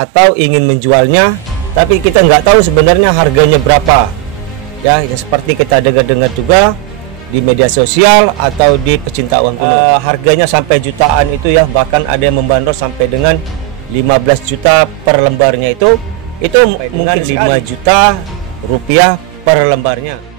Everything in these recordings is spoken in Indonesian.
atau ingin menjualnya, tapi kita nggak tahu sebenarnya harganya berapa. Ya, yang seperti kita dengar-dengar juga di media sosial atau di pecinta uang kuno. Harganya sampai jutaan itu ya, bahkan ada yang membandrol sampai dengan 15 juta per lembarnya itu mungkin 5 juta rupiah per lembarnya.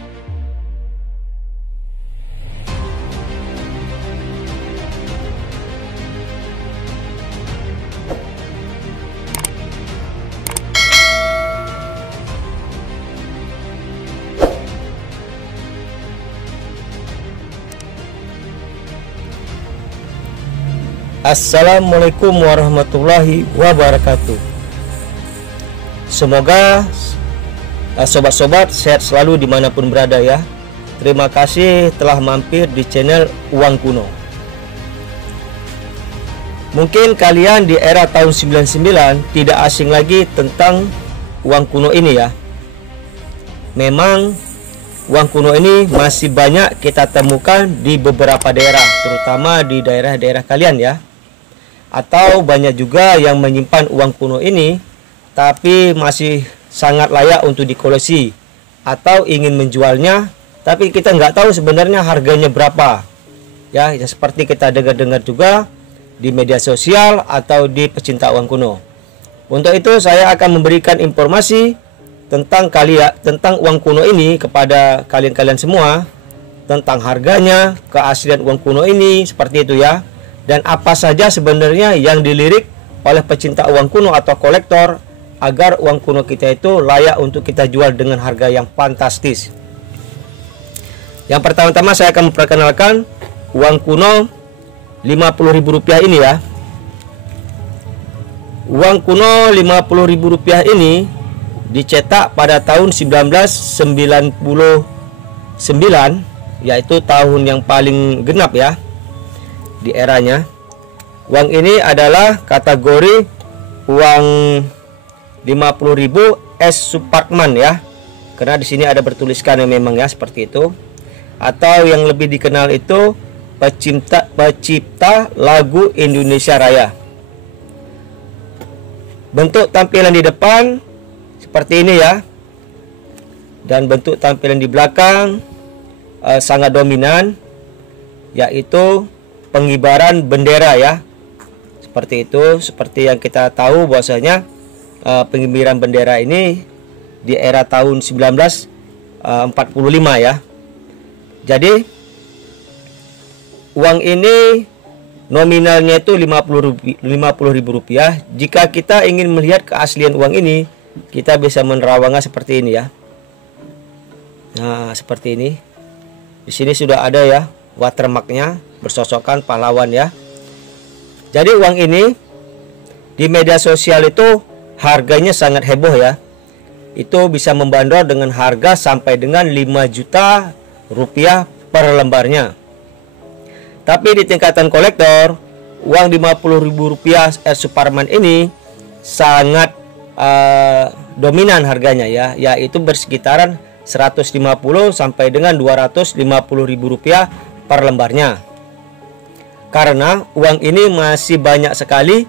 Assalamualaikum warahmatullahi wabarakatuh. Semoga sobat-sobat sehat selalu dimanapun berada ya. Terima kasih telah mampir di channel Uang Kuno. Mungkin kalian di era tahun 99 tidak asing lagi tentang uang kuno ini ya. Memang uang kuno ini masih banyak kita temukan di beberapa daerah, terutama di daerah-daerah kalian ya. Atau banyak juga yang menyimpan uang kuno ini tapi masih sangat layak untuk dikoleksi, atau ingin menjualnya tapi kita nggak tahu sebenarnya harganya berapa. Ya, yang seperti kita dengar-dengar juga di media sosial atau di pecinta uang kuno. Untuk itu saya akan memberikan informasi tentang uang kuno ini kepada kalian semua, tentang harganya, keaslian uang kuno ini seperti itu ya. Dan apa saja sebenarnya yang dilirik oleh pecinta uang kuno atau kolektor agar uang kuno kita itu layak untuk kita jual dengan harga yang fantastis. Yang pertama-tama saya akan memperkenalkan uang kuno Rp50.000 ini ya. Uang kuno Rp50.000 ini dicetak pada tahun 1999, yaitu tahun yang paling genap ya di eranya. Uang ini adalah kategori uang 50.000 S Suparman ya, karena di sini ada bertuliskan yang memang ya seperti itu. Atau yang lebih dikenal itu pencipta lagu Indonesia Raya. Bentuk tampilan di depan seperti ini ya, dan bentuk tampilan di belakang sangat dominan, yaitu pengibaran bendera ya, seperti itu. Seperti yang kita tahu bahwasanya pengibaran bendera ini di era tahun 1945 ya. Jadi uang ini nominalnya itu Rp50.000. Jika kita ingin melihat keaslian uang ini, kita bisa menerawangnya seperti ini ya. Nah, seperti ini. Di sini sudah ada ya watermarknya, bersosokkan pahlawan ya. Jadi uang ini di media sosial itu harganya sangat heboh ya. Itu bisa membandrol dengan harga sampai dengan 5 juta rupiah per lembarnya. Tapi di tingkatan kolektor, uang Rp50.000 S Suparman ini sangat dominan harganya ya, yaitu bersekitaran 150 sampai dengan Rp250.000 per lembarnya. Karena uang ini masih banyak sekali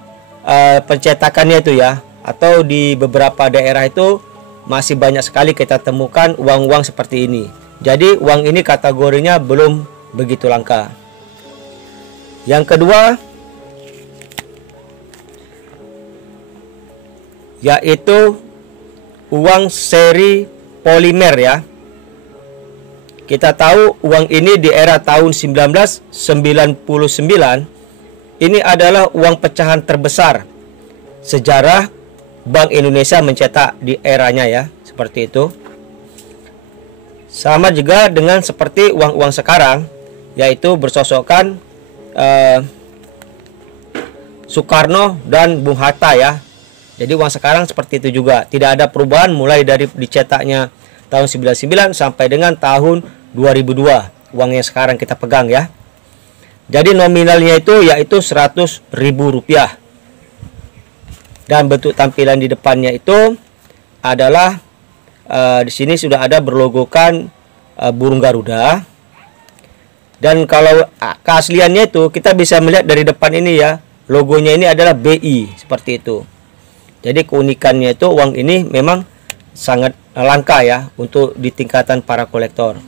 pencetakannya itu ya, atau di beberapa daerah itu masih banyak sekali kita temukan uang-uang seperti ini. Jadi uang ini kategorinya belum begitu langka. Yang kedua yaitu uang seri polimer ya. Kita tahu uang ini di era tahun 1999 ini adalah uang pecahan terbesar sejarah Bank Indonesia mencetak di eranya ya, seperti itu. Sama juga dengan seperti uang-uang sekarang, yaitu bersosokkan Soekarno dan Bung Hatta ya. Jadi uang sekarang seperti itu juga, tidak ada perubahan mulai dari dicetaknya tahun 99 sampai dengan tahun 2002 uang yang sekarang kita pegang ya. Jadi nominalnya itu yaitu Rp100.000. Dan bentuk tampilan di depannya itu adalah di sini sudah ada berlogokan burung Garuda. Dan kalau keasliannya itu kita bisa melihat dari depan ini ya, logonya ini adalah BI seperti itu. Jadi keunikannya itu uang ini memang sangat langka ya untuk di tingkatan para kolektor.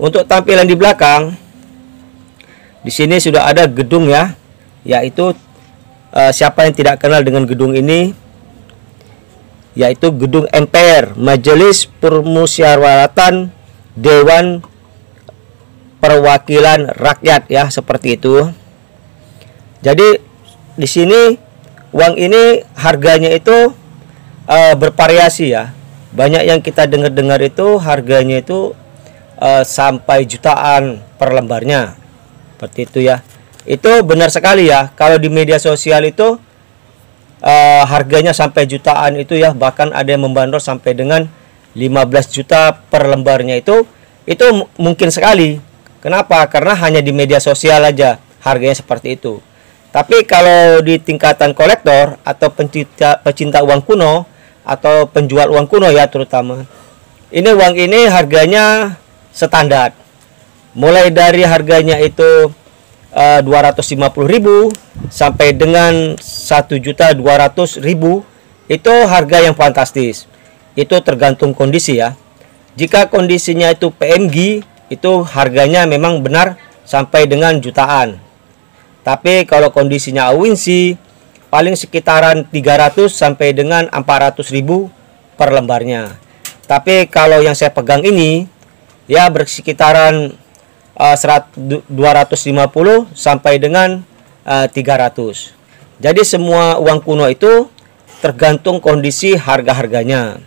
Untuk tampilan di belakang, di sini sudah ada gedung ya, yaitu siapa yang tidak kenal dengan gedung ini, yaitu gedung MPR, Majelis Permusyawaratan Dewan Perwakilan Rakyat ya, seperti itu. Jadi di sini uang ini harganya itu bervariasi ya. Banyak yang kita dengar-dengar itu harganya itu sampai jutaan per lembarnya, seperti itu ya. Itu benar sekali ya. Kalau di media sosial itu harganya sampai jutaan itu ya, bahkan ada yang membandrol sampai dengan 15 juta per lembarnya. Itu mungkin sekali. Kenapa? Karena hanya di media sosial aja harganya seperti itu. Tapi kalau di tingkatan kolektor atau pecinta uang kuno atau penjual uang kuno ya terutama, ini uang ini harganya standar. Mulai dari harganya itu 250.000 sampai dengan 1.200.000, itu harga yang fantastis. Itu tergantung kondisi ya. Jika kondisinya itu PMG, itu harganya memang benar sampai dengan jutaan. Tapi kalau kondisinya Awinsi, paling sekitaran 300 sampai dengan 400.000 per lembarnya. Tapi kalau yang saya pegang ini ya bersekitaran 250 sampai dengan 300. Jadi semua uang kuno itu tergantung kondisi harga-harganya.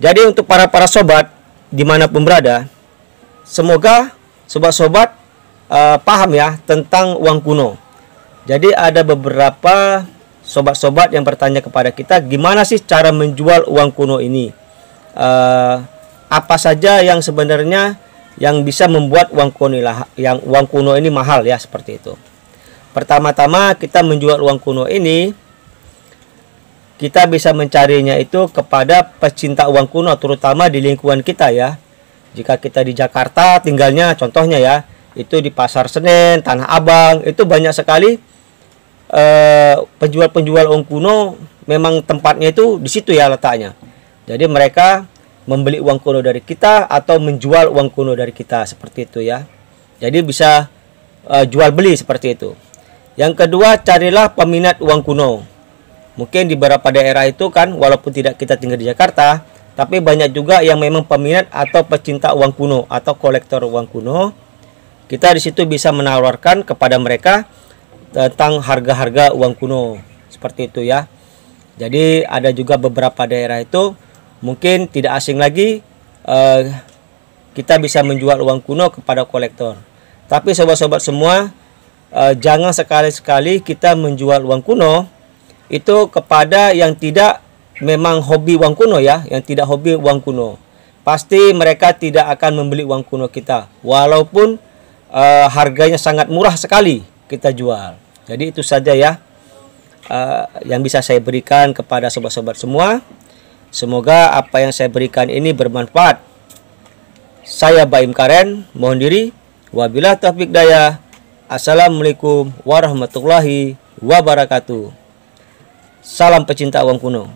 Jadi untuk para sobat dimanapun berada, semoga sobat-sobat paham ya tentang uang kuno. Jadi ada beberapa sobat-sobat yang bertanya kepada kita, gimana sih cara menjual uang kuno ini? Apa saja yang sebenarnya yang bisa membuat uang kuno ini mahal ya, seperti itu. Pertama-tama kita menjual uang kuno ini, kita bisa mencarinya itu kepada pecinta uang kuno, terutama di lingkungan kita ya. Jika kita di Jakarta tinggalnya, contohnya ya, itu di Pasar Senen, Tanah Abang, itu banyak sekali penjual-penjual uang kuno. Memang tempatnya itu di situ ya letaknya. Jadi mereka membeli uang kuno dari kita atau menjual uang kuno dari kita, seperti itu ya. Jadi bisa jual beli seperti itu. Yang kedua, carilah peminat uang kuno. Mungkin di beberapa daerah itu kan, walaupun tidak kita tinggal di Jakarta, tapi banyak juga yang memang peminat atau pecinta uang kuno atau kolektor uang kuno. Kita di situ bisa menawarkan kepada mereka tentang harga-harga uang kuno, seperti itu ya. Jadi ada juga beberapa daerah itu mungkin tidak asing lagi, kita bisa menjual uang kuno kepada kolektor. Tapi sobat-sobat semua, jangan sekali-sekali kita menjual uang kuno itu kepada yang tidak memang hobi uang kuno ya, yang tidak hobi uang kuno. Pasti mereka tidak akan membeli uang kuno kita, walaupun harganya sangat murah sekali kita jual. Jadi itu saja ya yang bisa saya berikan kepada sobat-sobat semua. Semoga apa yang saya berikan ini bermanfaat. Saya Baim Karen, mohon diri. Wabillahi taufiq daya. Assalamualaikum warahmatullahi wabarakatuh. Salam pecinta uang kuno.